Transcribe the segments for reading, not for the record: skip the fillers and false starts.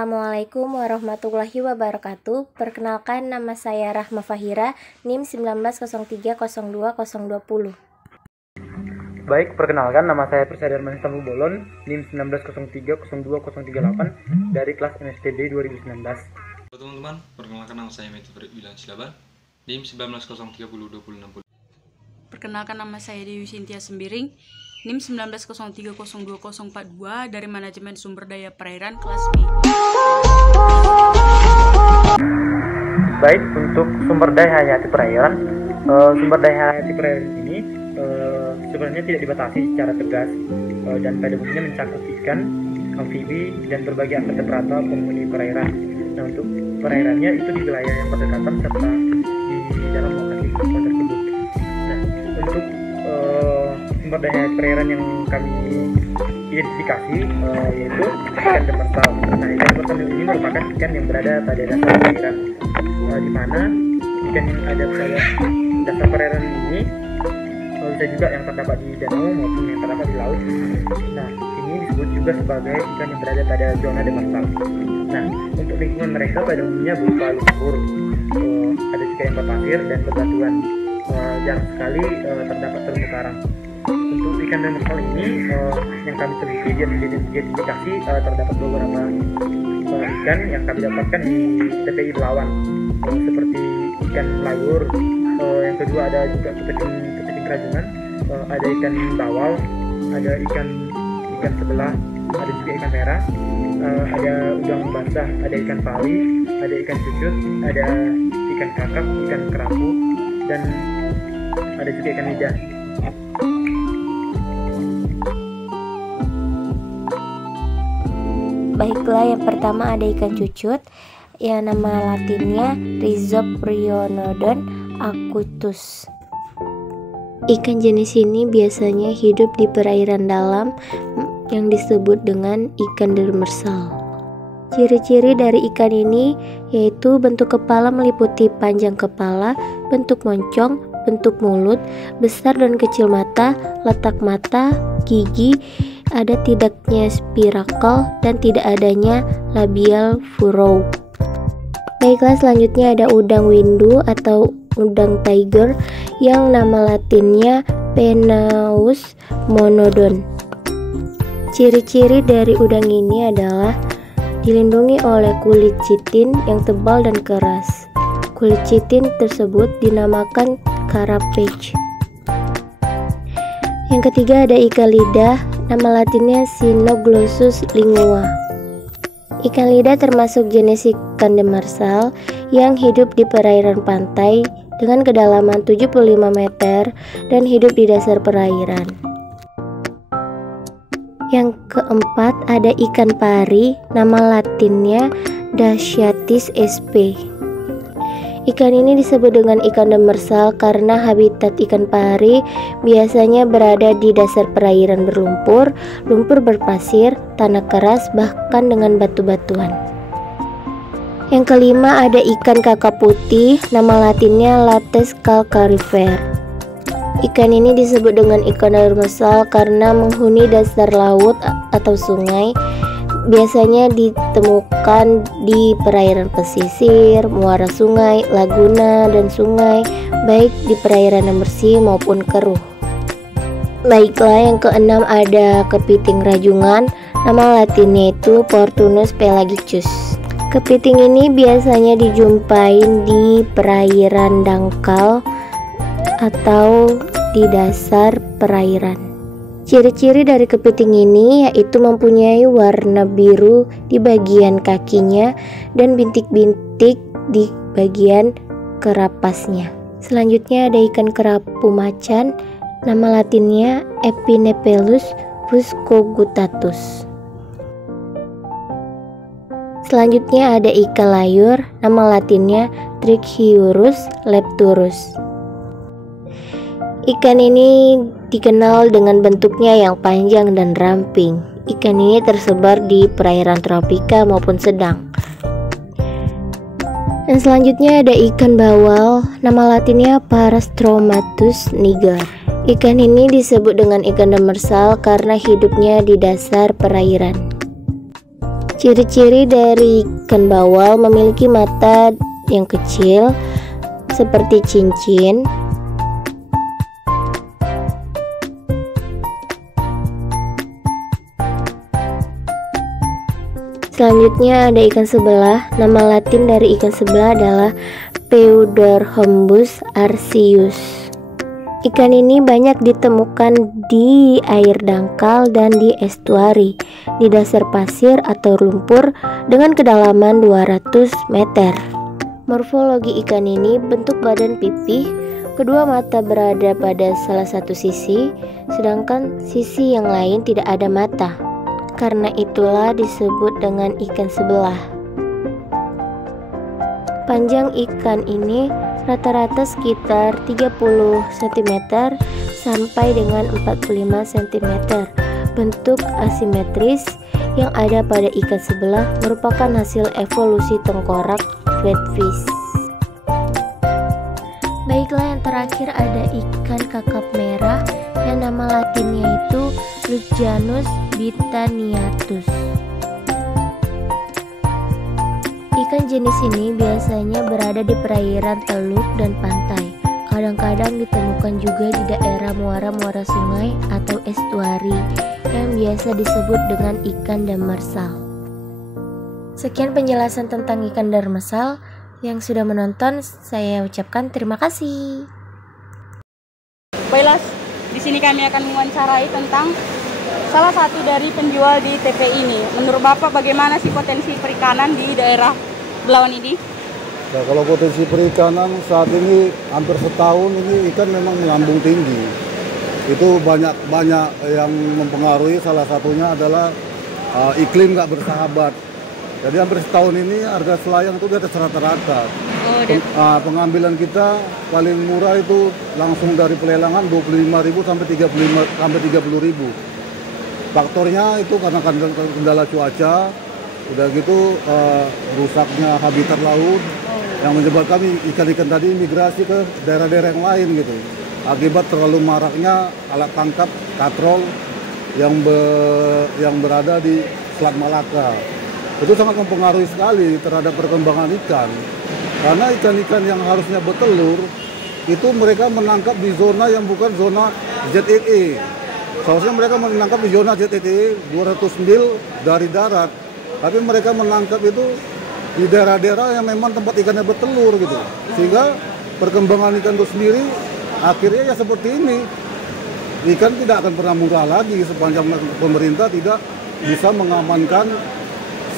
Assalamualaikum warahmatullahi wabarakatuh. Perkenalkan, nama saya Rahma Fahira, NIM 19030220. Baik, perkenalkan, nama saya Persadiarman Tambubolon, NIM 19030238 dari kelas MSTB 2019. Halo teman-teman, perkenalkan nama saya Metu Farid Wilan Silaban, NIM 19030260. Perkenalkan, nama saya Dewi Sintia Sembiring, NIM 19030242 dari Manajemen Sumber Daya Perairan kelas B. Baik, untuk sumber daya hayati perairan, sumber daya hayati perairan ini sebenarnya tidak dibatasi secara tegas dan pada umumnya mencakup ikan, amfibi, dan berbagai vertebrata penghuni perairan. Nah, untuk perairannya itu di wilayah yang berdekatan serta di dalam lokasi tersebut. Nah, untuk sumber daya perairan yang kami identifikasi yaitu ikan demersal. Nah, ikan demersal ini merupakan ikan yang berada pada dasar perairan, di mana ikan yang ada pada dasar perairan ini bisa juga yang terdapat di danau maupun yang terdapat di laut. Nah, ini disebut juga sebagai ikan yang berada pada zona demersal. Nah, untuk lingkungan mereka pada umumnya berupa lumpur, ada juga yang berpasir dan bebatuan. Jarang sekali terdapat terumbu karang. Untuk ikan demersal ini yang kami teliti dan identifikasi terdapat beberapa ikan yang kami dapatkan di TPI Belawan, seperti ikan layur, yang kedua ada juga kepiting rajungan, ada ikan bawal, ada ikan sebelah, ada juga ikan merah, ada udang basah, ada ikan pali, ada ikan cucut, ada ikan kakap, ikan kerapu, dan ada juga ikan lidah. Baiklah, yang pertama ada ikan cucut, yang nama latinnya Rhizoprionodon acutus. Ikan jenis ini biasanya hidup di perairan dalam yang disebut dengan ikan demersal. Ciri-ciri dari ikan ini yaitu bentuk kepala meliputi panjang kepala, bentuk moncong, bentuk mulut, besar dan kecil mata, letak mata, gigi, ada tidaknya spiracle, dan tidak adanya labial furrow. Baiklah, selanjutnya ada udang windu atau udang tiger yang nama latinnya Penaeus monodon. Ciri-ciri dari udang ini adalah dilindungi oleh kulit chitin yang tebal dan keras. Kulit chitin tersebut dinamakan carapace. Yang ketiga ada ikan lidah, nama latinnya Cynoglossus lingua. Ikan lidah termasuk jenis ikan demersal yang hidup di perairan pantai dengan kedalaman 75 meter dan hidup di dasar perairan. Yang keempat ada ikan pari, nama latinnya Dasciatis sp. Ikan ini disebut dengan ikan demersal karena habitat ikan pari biasanya berada di dasar perairan berlumpur, lumpur berpasir, tanah keras, bahkan dengan batu-batuan. Yang kelima ada ikan kakap putih, nama latinnya Lates calcarifer. Ikan ini disebut dengan ikan demersal karena menghuni dasar laut atau sungai. Biasanya ditemukan di perairan pesisir, muara sungai, laguna, dan sungai, baik di perairan yang bersih maupun keruh. Baiklah, yang keenam ada kepiting rajungan, nama latinnya itu Portunus pelagicus. Kepiting ini biasanya dijumpai di perairan dangkal atau di dasar perairan. Ciri-ciri dari kepiting ini yaitu mempunyai warna biru di bagian kakinya dan bintik-bintik di bagian kerapasnya. Selanjutnya ada ikan kerapu macan, nama latinnya Epinephelus fuscogutatus. Selanjutnya ada ikan layur, nama latinnya Trichiurus lepturus. Ikan ini dikenal dengan bentuknya yang panjang dan ramping. Ikan ini tersebar di perairan tropika maupun sedang. Dan selanjutnya ada ikan bawal, nama latinnya Parastromatus niger. Ikan ini disebut dengan ikan demersal karena hidupnya di dasar perairan. Ciri-ciri dari ikan bawal memiliki mata yang kecil seperti cincin. Selanjutnya ada ikan sebelah. Nama latin dari ikan sebelah adalah Peudorhombus arcius. Ikan ini banyak ditemukan di air dangkal dan di estuari, di dasar pasir atau lumpur dengan kedalaman 200 meter. Morfologi ikan ini bentuk badan pipih, kedua mata berada pada salah satu sisi, sedangkan sisi yang lain tidak ada mata. Karena itulah disebut dengan ikan sebelah. Panjang ikan ini rata-rata sekitar 30 cm sampai dengan 45 cm. Bentuk asimetris yang ada pada ikan sebelah merupakan hasil evolusi tengkorak flatfish. Baiklah, yang terakhir ada ikan kakap merah yang nama latinnya itu Lucianus bitaniatus. Ikan jenis ini biasanya berada di perairan teluk dan pantai. Kadang-kadang ditemukan juga di daerah muara-muara sungai atau estuari yang biasa disebut dengan ikan demersal. Sekian penjelasan tentang ikan demersal. Yang sudah menonton, saya ucapkan terima kasih. Baiklah, di sini kami akan mewawancarai tentang salah satu dari penjual di TP ini. Menurut Bapak bagaimana sih potensi perikanan di daerah Belawan ini? Nah, kalau potensi perikanan saat ini hampir setahun ini ikan memang melambung tinggi. Itu banyak yang mempengaruhi, salah satunya adalah iklim nggak bersahabat. Jadi hampir setahun ini harga selayang itu di atas rata-rata. Pengambilan kita paling murah itu langsung dari pelelangan 25.000 sampai 30.000. Faktornya itu karena kendala cuaca. Udah gitu rusaknya habitat laut yang menyebabkan ikan-ikan tadi migrasi ke daerah-daerah yang lain gitu. Akibat terlalu maraknya alat tangkap katrol yang berada di Selat Malaka. Itu sangat mempengaruhi sekali terhadap perkembangan ikan. Karena ikan-ikan yang harusnya bertelur itu mereka menangkap di zona yang bukan zona ZEE. Seharusnya mereka menangkap di zona ZEE 200 mil dari darat. Tapi mereka menangkap itu di daerah-daerah yang memang tempat ikannya bertelur gitu. Sehingga perkembangan ikan itu sendiri akhirnya ya seperti ini. Ikan tidak akan pernah murah lagi sepanjang pemerintah tidak bisa mengamankan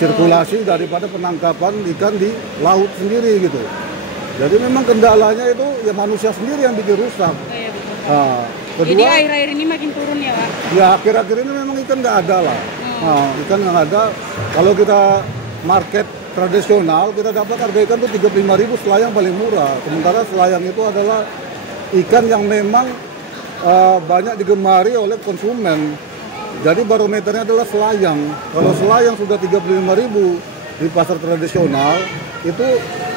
sirkulasi daripada penangkapan ikan di laut sendiri gitu. Jadi memang kendalanya itu ya manusia sendiri yang bikin rusak. Kedua, jadi air-air ini makin turun ya Pak? Ya akhir-akhir ini memang ikan nggak ada lah. Ikan nggak ada. Kalau kita market tradisional kita dapat harga ikan tuh 35.000 selayang paling murah. Sementara selayang itu adalah ikan yang memang banyak digemari oleh konsumen. Jadi barometernya adalah selayang. Kalau selayang sudah 35.000 di pasar tradisional, itu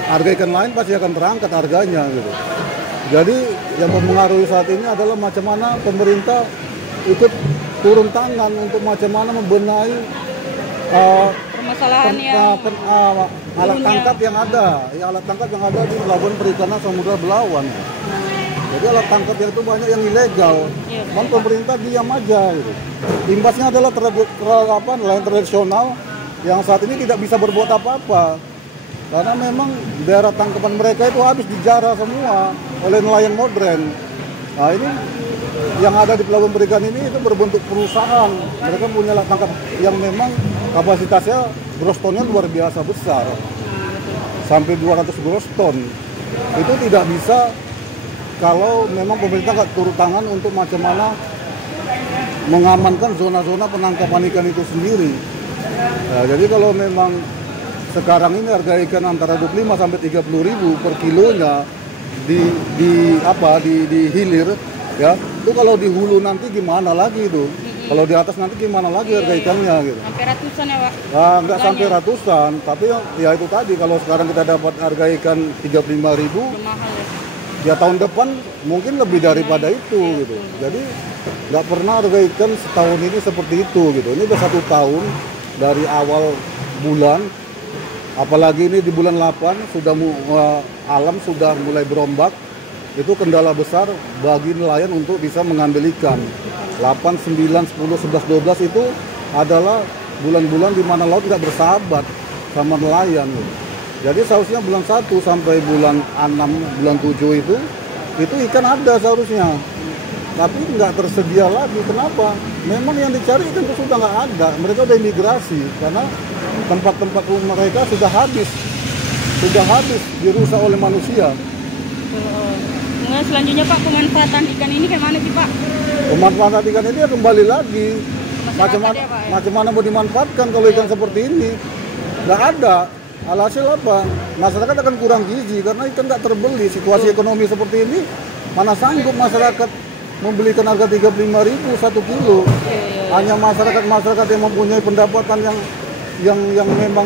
harga ikan lain pasti akan terangkat harganya gitu. Jadi yang mempengaruhi saat ini adalah macam mana pemerintah ikut turun tangan untuk macam mana membenahi permasalahan yang alat tangkap yang ada, alat tangkap yang ada di Pelabuhan Perikanan Samudra Belawan. Jadi alat tangkap yang itu banyak yang ilegal. Namun pemerintah diam aja gitu. Imbasnya adalah nelayan tradisional yang saat ini tidak bisa berbuat apa-apa. Karena memang daerah tangkapan mereka itu habis dijarah semua oleh nelayan modern. Nah ini yang ada di Pelabuhan Perikanan ini itu berbentuk perusahaan. Mereka punya alat tangkap yang memang kapasitasnya gross tonnya luar biasa besar. Sampai 200 gross ton. Itu tidak bisa kalau memang pemerintah nggak turun tangan untuk macam mana mengamankan zona-zona penangkapan ikan itu sendiri. Nah, jadi kalau memang sekarang ini harga ikan antara 25 sampai 30.000 per kilonya di hilir ya, itu kalau di hulu nanti gimana lagi itu? Kalau di atas nanti gimana lagi harga ikannya gitu? Sampai ratusan ya Pak? Nah, nggak sampai ratusan, tapi ya itu tadi kalau sekarang kita dapat harga ikan 35.000, mahal ya tahun depan mungkin lebih daripada itu gitu. Jadi nggak pernah harga ikan setahun ini seperti itu gitu. Ini udah 1 tahun dari awal bulan, apalagi ini di bulan 8 sudah alam sudah mulai berombak. Itu kendala besar bagi nelayan untuk bisa mengambil ikan. 8, 9, 10, 11, 12 itu adalah bulan-bulan di mana laut tidak bersahabat sama nelayan. Jadi seharusnya bulan 1 sampai bulan 6, bulan 7 itu ikan ada seharusnya. Tapi nggak tersedia lagi. Kenapa? Memang yang dicari ikan itu sudah nggak ada. Mereka udah imigrasi karena tempat-tempat mereka sudah habis dirusak oleh manusia. Kemudian selanjutnya Pak, pemanfaatan ikan ini kayak mana sih Pak? Pemanfaatan ikan ini ya kembali lagi. Masyarakat ya, Pak, ya? Macam mana mau dimanfaatkan kalau ikan seperti ini? Nggak ada. Alhasil apa? Masyarakat akan kurang gizi karena ikan nggak terbeli. Situasi ekonomi seperti ini, mana sanggup masyarakat membelikan harga 35.000 1 kilo. Hanya masyarakat yang mempunyai pendapatan yang memang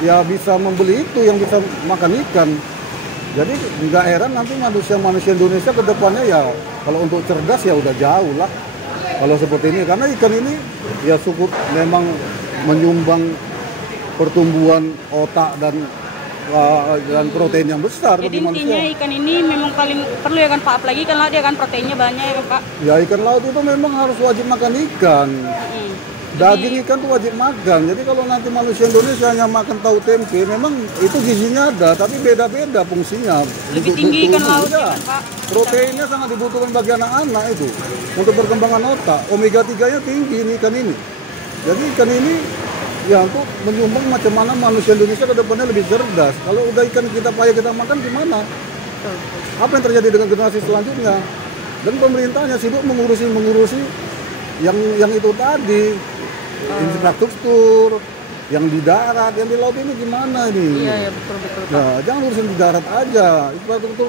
ya bisa membeli itu, yang bisa makan ikan. Jadi nggak heran nanti manusia Indonesia ke depannya ya kalau untuk cerdas ya udah jauh lah kalau seperti ini. Karena ikan ini ya cukup memang menyumbang pertumbuhan otak dan protein yang besar Jadi bagi manusia. intinya ikan ini memang paling perlu ya kan Pak, apalagi kan laut dia kan proteinnya banyak ya kan Pak. Ya ikan laut itu memang harus wajib makan ikan. Daging ikan tuh wajib makan. Jadi kalau nanti manusia Indonesia hanya makan tahu tempe, memang itu gizinya ada, tapi beda-beda fungsinya. Lebih tinggi ikan laut ya kan Pak. Proteinnya sangat dibutuhkan bagi anak-anak itu untuk perkembangan otak. Omega 3-nya tinggi ini ikan ini. Jadi ikan ini ya untuk menyumbang macam mana manusia Indonesia ke depannya lebih cerdas. Kalau udah ikan kita payah kita makan gimana? Apa yang terjadi dengan generasi selanjutnya? Dan pemerintahnya sibuk mengurusi yang itu tadi. Infrastruktur yang di darat, yang di laut ini gimana ini? Iya betul. Ya, jangan urusin di darat aja. Infrastruktur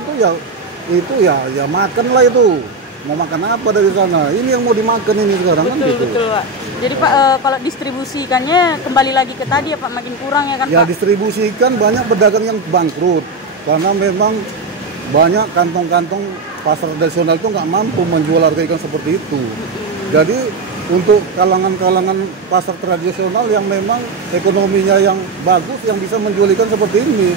itu ya makanlah itu. Mau makan apa dari sana? Ini yang mau dimakan ini sekarang kan gitu. Betul Pak. Jadi Pak kalau distribusi ikannya kembali lagi ke tadi ya Pak, makin kurang ya kan Ya Pak? distribusi ikan banyak pedagang yang bangkrut karena memang banyak kantong-kantong pasar tradisional itu nggak mampu menjual harga ikan seperti itu. Jadi untuk kalangan-kalangan pasar tradisional yang memang ekonominya yang bagus, yang bisa menjual ikan seperti ini.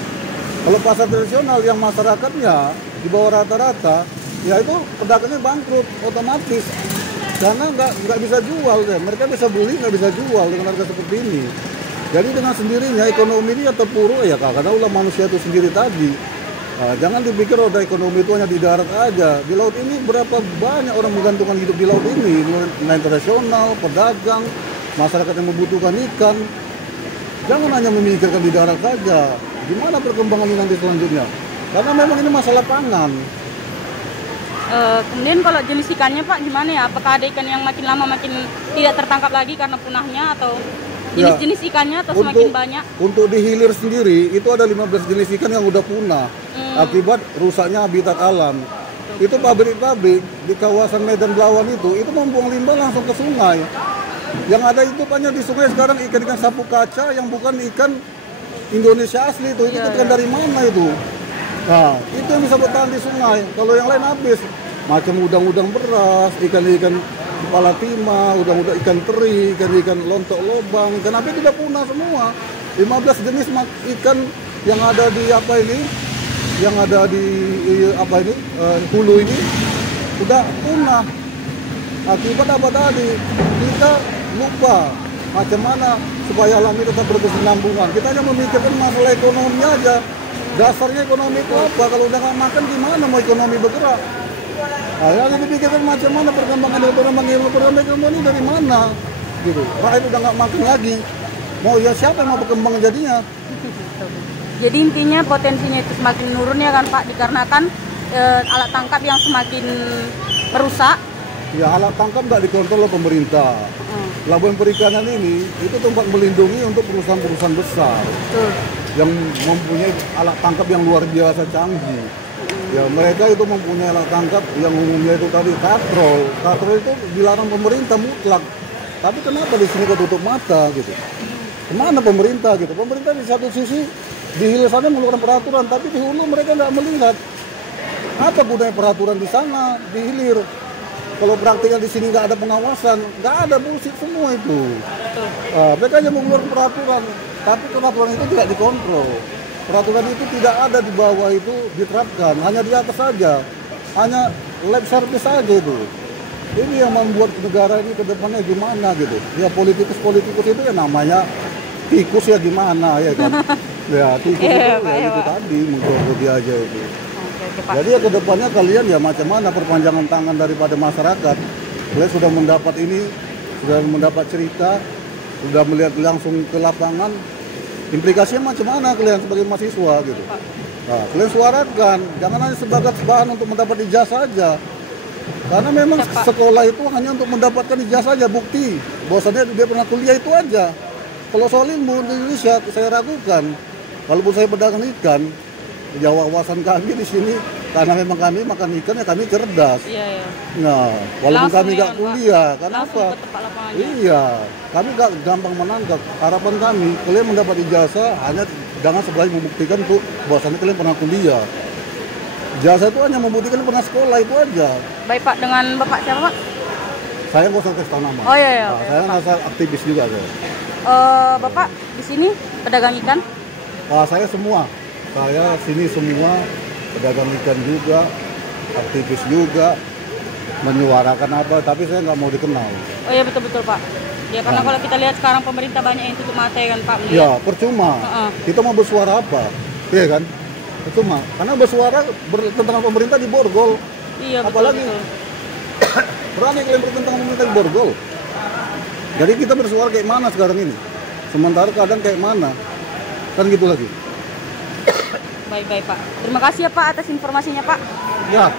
Kalau pasar tradisional yang masyarakatnya di bawah rata-rata, ya itu pedagangnya bangkrut otomatis. Karena nggak bisa jual deh. Mereka bisa beli, nggak bisa jual dengan harga seperti ini. Jadi dengan sendirinya ekonomi ini ya terpuruk ya karena ulah manusia itu sendiri tadi. Nah, jangan dipikir roda ekonomi itu hanya di darat aja. Di laut ini berapa banyak orang menggantungkan hidup di laut ini. Nelayan tradisional, pedagang, masyarakat yang membutuhkan ikan. Jangan hanya memikirkan di darat saja. Gimana perkembangan ini nanti selanjutnya? Karena memang ini masalah pangan. Kemudian kalau jenis ikannya Pak gimana ya? Apakah ada ikan yang makin lama makin tidak tertangkap lagi karena punahnya atau jenis-jenis ikannya atau semakin banyak? Untuk di hilir sendiri itu ada 15 jenis ikan yang udah punah akibat rusaknya habitat alam. Itu pabrik-pabrik di kawasan Medan Belawan itu membuang limbah langsung ke sungai. Yang ada itu hanya di sungai sekarang ikan-ikan sapu kaca yang bukan ikan Indonesia asli itu ikan dari mana itu? Nah, itu yang bisa bertahan di sungai. Kalau yang lain habis. Macam udang-udang beras, ikan-ikan kepala timah, udang-udang ikan teri, ikan lontok lobang, ikan apa itu udah punah semua. 15 jenis ikan yang ada di hulu ini udah punah. Akibat apa tadi? Kita lupa macam mana supaya alam ini tetap berkesinambungan. Kita hanya memikirkan masalah ekonomi aja. Dasarnya ekonomi itu apa? Kalau udah nggak makan gimana mau ekonomi bergerak? Nah, yang dipikirkan macam mana perkembangan ekonomi ini dari mana? Gitu. Rakyat udah nggak makan lagi. Mau ya siapa yang mau berkembang jadinya? Jadi intinya potensinya itu semakin menurun ya kan Pak, dikarenakan alat tangkap yang semakin merusak. Ya alat tangkap nggak dikontrol oleh pemerintah. Pelabuhan perikanan ini itu tempat melindungi untuk perusahaan-perusahaan besar yang mempunyai alat tangkap yang luar biasa canggih. Ya mereka itu mempunyai alat tangkap yang umumnya itu tadi katrol. Katrol itu dilarang pemerintah mutlak. Tapi kenapa di sini kok tutup mata gitu? Kemana pemerintah gitu? Pemerintah di satu sisi di hilir sana mengeluarkan peraturan, tapi di hulu mereka nggak melihat. Apa gunanya peraturan di sana di hilir? Kalau praktiknya di sini nggak ada pengawasan, nggak ada bullshit semua itu. Mereka hanya mengeluarkan peraturan. tapi peraturan itu tidak dikontrol. Peraturan itu tidak ada di bawah itu diterapkan, hanya di atas saja, hanya lip service saja itu. Ini yang membuat negara ini ke depannya gimana gitu. Ya politikus-politikus itu ya namanya tikus ya gimana ya kan. Ya tikus itu ya itu tadi menggerogoti aja itu. Pak. Jadi ya ke depannya kalian ya macam mana perpanjangan tangan daripada masyarakat. Kalian sudah mendapat ini, sudah mendapat cerita, sudah melihat langsung ke lapangan. Implikasinya macam mana kalian sebagai mahasiswa gitu. Nah, kalian suarakan, jangan hanya sebagai bahan untuk mendapat ijazah saja. Karena memang sekolah itu hanya untuk mendapatkan ijazah saja, bukti bahwasannya dia pernah kuliah itu aja. Kalau soal ilmu di Indonesia saya ragukan. Walaupun saya pedagang ikan, ya wawasan kami di sini karena memang kami makan ikan ya kami cerdas. Iya. Nah, walaupun Langsung kami nggak kuliah, kenapa? Iya, kami nggak gampang menangkap. Harapan kami kalian mendapat ijazah hanya jangan sebagai membuktikan tuh bahwasannya kalian pernah kuliah. Ijazah itu hanya membuktikan pernah sekolah itu aja. Baik Pak, dengan Bapak siapa Pak? Saya nggak usah kasih tahu nama. Oh iya. Nah, saya nggak aktivis juga saya. Bapak di sini pedagang ikan? Saya semua. Saya sini semua pedagang ikan juga, aktivis juga, menyuarakan apa, tapi saya nggak mau dikenal. Oh iya betul Pak. Ya karena kalau kita lihat sekarang pemerintah banyak yang tutup mata ya kan Pak. Ya percuma. Kita mau bersuara apa? Iya kan? Percuma. Karena bersuara bertentangan pemerintah di borgol. Iya betul. Apalagi berani kalian bertentangan pemerintah di borgol. Jadi kita bersuara kayak mana sekarang ini? Sementara kadang kayak mana? Kan gitu lagi. Baik Pak. Terima kasih ya Pak atas informasinya Pak. Ya.